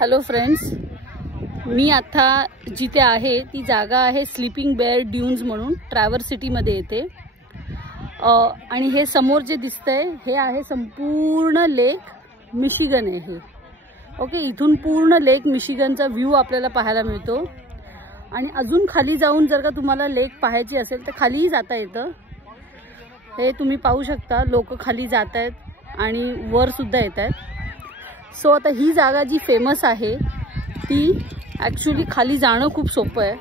Hello friends, मी आता जिथे आहे ती जागा आहे स्लीपिंग बेअर ड्यून्स म्हणून ट्रॅव्हर्स सिटीमध्ये येते। आणि हे समोर जे दिसतंय हे आहे संपूर्ण लेक मिशिगन आहे हे। ओके, इथून पूर्ण लेक मिशिगनचा व्ह्यू आपल्याला पाहायला मिळतो। आणि अजून खाली जाऊन जर का तुम्हाला लेक पाहायची असेल तर खालीही जाता येतं। हे तुम्ही पाहू शकता, लोक खाली जात आहेत आणि वर सुद्धा येत आहेत। सो आता ही जागा जी फेमस आहे ती ॲक्च्युली खाली जाणं खूप सोपं आहे,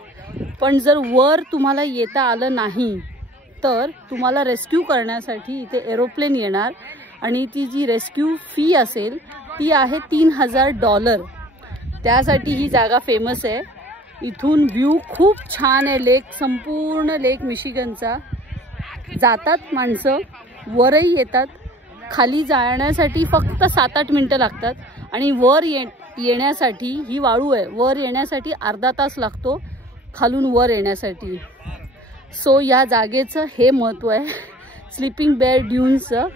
पण जर वर तुम्हाला येता आलं नाही तर तुम्हाला रेस्क्यू करण्यासाठी इथे एरोप्लेन येणार आणि ती जी रेस्क्यू फी असेल ती आहे $3000। त्यासाठी ही जागा फेमस आहे। इथून व्ह्यू खूप छान आहे, लेक संपूर्ण लेक मिशिगनचा। जातात माणसं, वरही येतात। खाली जाण्यासाठी फक्त 7-8 मिनिटं लागतात आणि वर येण्यासाठी ही वाळू आहे, वर येण्यासाठी अर्धा तास लागतो खालून वर येण्यासाठी। सो या जागेचं हे महत्त्व आहे स्लीपिंग बेअर ड्यून्सचं,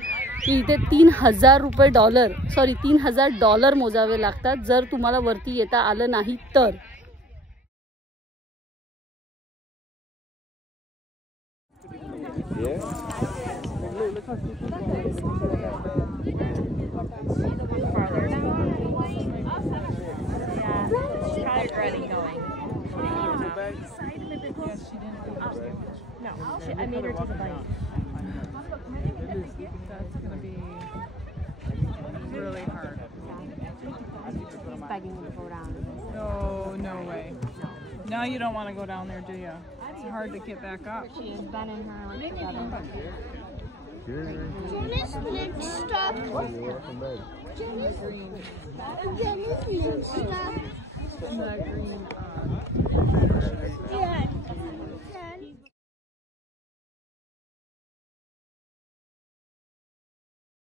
की इथे $3000 मोजावे लागतात जर तुम्हाला वरती येता आलं नाही तर। I made her take a bite. That's gonna be really hard. He's begging me to go down. Oh, no way. Now you don't want to go down there, do you? It's hard to get back up. She has Ben and her like together. Janice, let's stop. Janice, let's stop. That green,